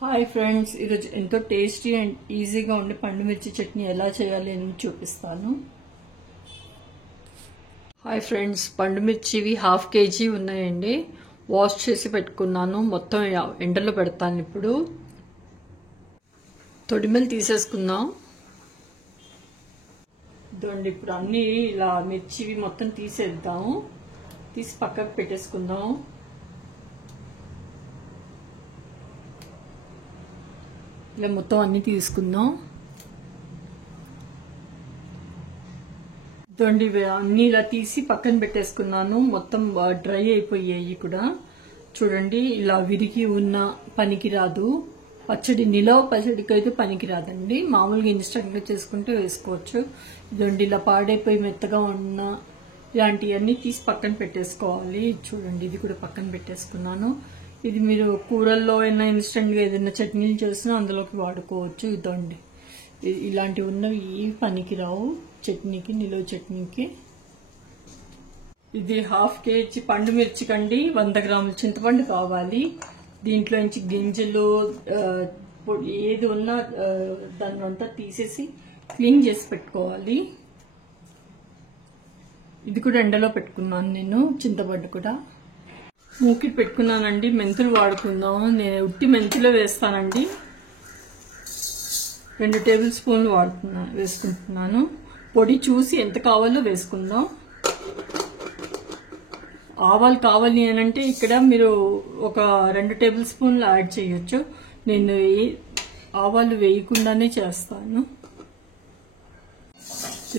Hi friends, ఈరోజు ఎంతో tasty and ఈజీగా ఉండే పండు మిర్చి చట్నీ ఎలా చేయాలి అని చూపిస్తాను. హాయ్ ఫ్రెండ్స్, పండు మిర్చివి 1/2 kg ఉన్నాయండి. వాష్ చేసి పెట్టుకున్నాను. మొత్తం ఎండలో పెడతాను. ఇప్పుడు తొడిమెలు తీసేసుకుందాం. ఇదండి, ఇప్పుడు అన్నీ ఇలా మిర్చివి మొత్తం తీసేద్దాము. తీసి పక్కకు పెట్టేసుకుందాం. ఇలా మొత్తం అన్ని తీసుకుందాం. ఇదండి, అన్ని ఇలా తీసి పక్కన పెట్టేసుకున్నాను. మొత్తం డ్రై అయిపోయాయి కూడా. చూడండి, ఇలా విరిగి ఉన్న పనికి రాదు. పచ్చడి నిలవ పచ్చడికి అయితే పనికి రాదండి. మామూలుగా ఇన్స్టెంట్ గా చేసుకుంటే వేసుకోవచ్చు. ఇదండి, ఇలా పాడైపోయి మెత్తగా ఉన్న ఇలాంటివన్నీ తీసి పక్కన పెట్టేసుకోవాలి. చూడండి, ఇది కూడా పక్కన పెట్టేసుకున్నాను. ఇది మీరు కూరల్లో అయినా ఇన్స్టెంట్ గా ఏదైనా చట్నీలు చేసినా అందులోకి వాడుకోవచ్చు. ఇదండి, ఇలాంటివి ఉన్నవి ఈ పనికి రావు చట్నీకి, నిలువ చట్నీకి. ఇది 1/2 kg పండు మిర్చికండి 100 గ్రాముల చింతపండు కావాలి. దీంట్లో నుంచి గింజలు ఏది ఉన్నా దాన్ని అంతా తీసేసి క్లీన్ చేసి పెట్టుకోవాలి. ఇది కూడా ఎండలో పెట్టుకున్నాను నేను. చింతపండు కూడా మూకి పెట్టుకున్నానండి. మెంతులు వాడుకుందాం. నేను ఉట్టి మెంతులు వేస్తానండి. 2 టేబుల్ స్పూన్లు వేసుకుంటున్నాను. పొడి చూసి ఎంత కావాలో వేసుకుందాం. ఆవాలు కావాలి అని అంటే ఇక్కడ మీరు ఒక 2 టేబుల్ స్పూన్లు యాడ్ చేయొచ్చు. నేను ఆవాలు వేయకుండానే చేస్తాను.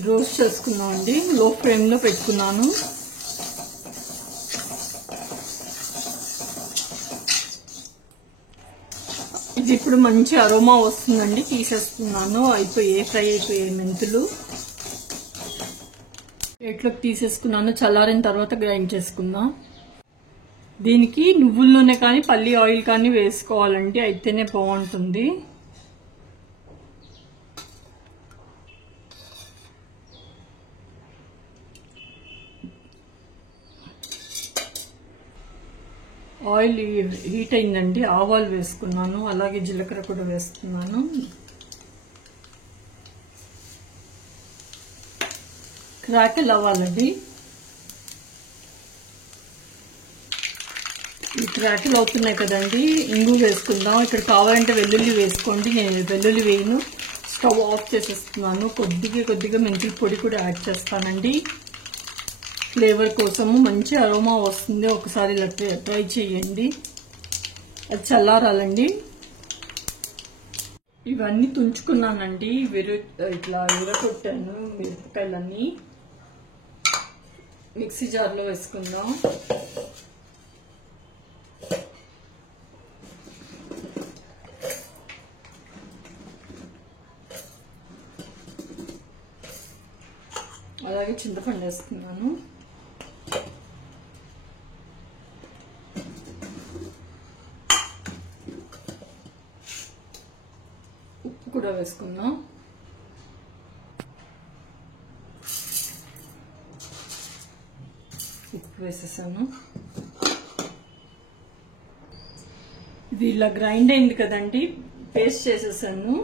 రోస్ట్ చేసుకున్నాం అండి. లో ఫ్లేమ్ లో పెట్టుకున్నాను. ఇది ఇప్పుడు మంచి అరోమా వస్తుందండి. తీసేస్తున్నాను. ఫ్రై అయిపోయాయి మెంతులు. ప్లేట్లోకి తీసేసుకున్నాను. చల్లారిన తర్వాత గ్రైండ్ చేసుకుందాం. దీనికి నువ్వుల నూనె కానీ పల్లి ఆయిల్ కానీ వేసుకోవాలండి. అయితేనే బాగుంటుంది. ఆయిల్ హీట్ అయిందండి. ఆవాలు వేసుకున్నాను. అలాగే జీలకర్ర కూడా వేస్తున్నాను. క్రాకిల్ అవ్వాలండి. ఈ క్రాకిల్ అవుతున్నాయి కదండి. ఇంగు వేసుకుందాం. ఇక్కడ కావాలంటే వెల్లుల్లి వేసుకోండి. నేను వెల్లుల్లి వేయను. స్టవ్ ఆఫ్ చేసేస్తున్నాను. కొద్దిగా మెంతుల పొడి కూడా యాడ్ చేస్తానండి. ఫ్లేవర్ కోసము మంచి అరోమా వస్తుంది. ఒకసారి ఇలా ట్రై చేయండి. అది చల్లారాలండి. ఇవన్నీ తుంచుకున్నానండి. ఇట్లా విరగొట్టాను మిరపకాయలన్నీ. మిక్సీ జార్లో వేసుకుందాం. అలాగే చింతపండు వేసుకున్నాను. ఉప్పు కూడా వేసుకుందాం. ఉప్పు వేసేసాను. ఇది ఇలా గ్రైండ్ అయింది కదండి. పేస్ట్ చేసేసాను.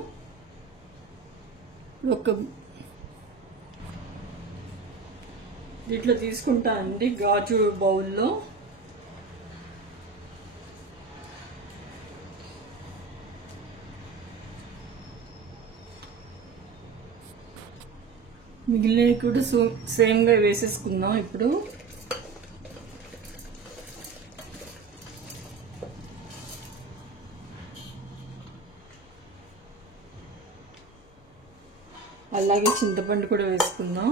దీంట్లో తీసుకుంటానండి గాజు బౌల్లో. మిగిలినవి కూడా సేమ్ గా వేసేసుకుందాం. ఇప్పుడు అలాగే చింతపండు కూడా వేసుకుందాం.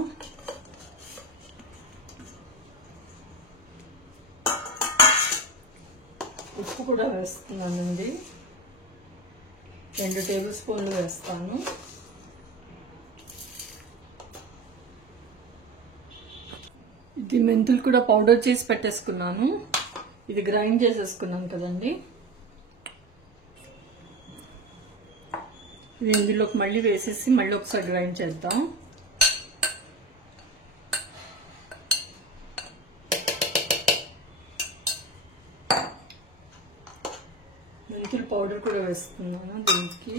ఉప్పు కూడా వేస్తున్నానండి. 2 టేబుల్ స్పూన్లు వేస్తాను. ఇది మెంతులు కూడా పౌడర్ చేసి పెట్టేసుకున్నాను. ఇది గ్రైండ్ చేసేసుకున్నాను కదండి. ఇది ఇందులోకి మళ్ళీ వేసేసి మళ్ళీ ఒకసారి గ్రైండ్ చేద్దాం. మెంతుల పౌడర్ కూడా వేస్తున్నాను దీనికి.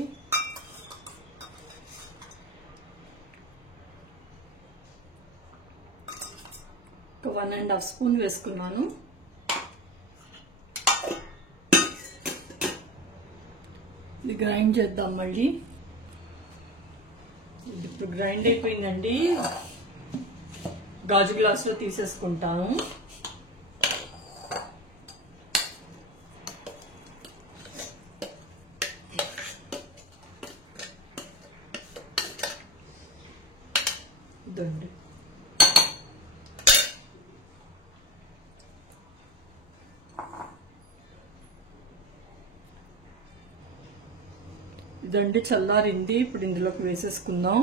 ఒక 1.5 స్పూన్ వేసుకున్నాను. ఇది గ్రైండ్ చేద్దాం మళ్ళీ. ఇది ఇప్పుడు గ్రైండ్ అయిపోయిందండి. గాజు గ్లాసులో తీసేసుకుంటాను. ఇదండి ఇదండి చల్లారింది. ఇప్పుడు ఇందులోకి వేసేసుకుందాం.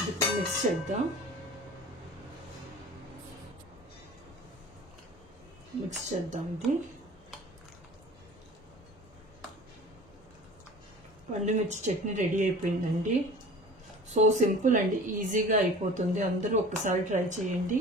ఇది మిక్స్ చేద్దాం. మిక్స్ చేద్దాం. ఇది పండుమిర్చి చట్నీ రెడీ అయిపోయిందండి. సో సింపుల్ అండి, ఈజీగా అయిపోతుంది. అందరూ ఒక్కసారి ట్రై చేయండి.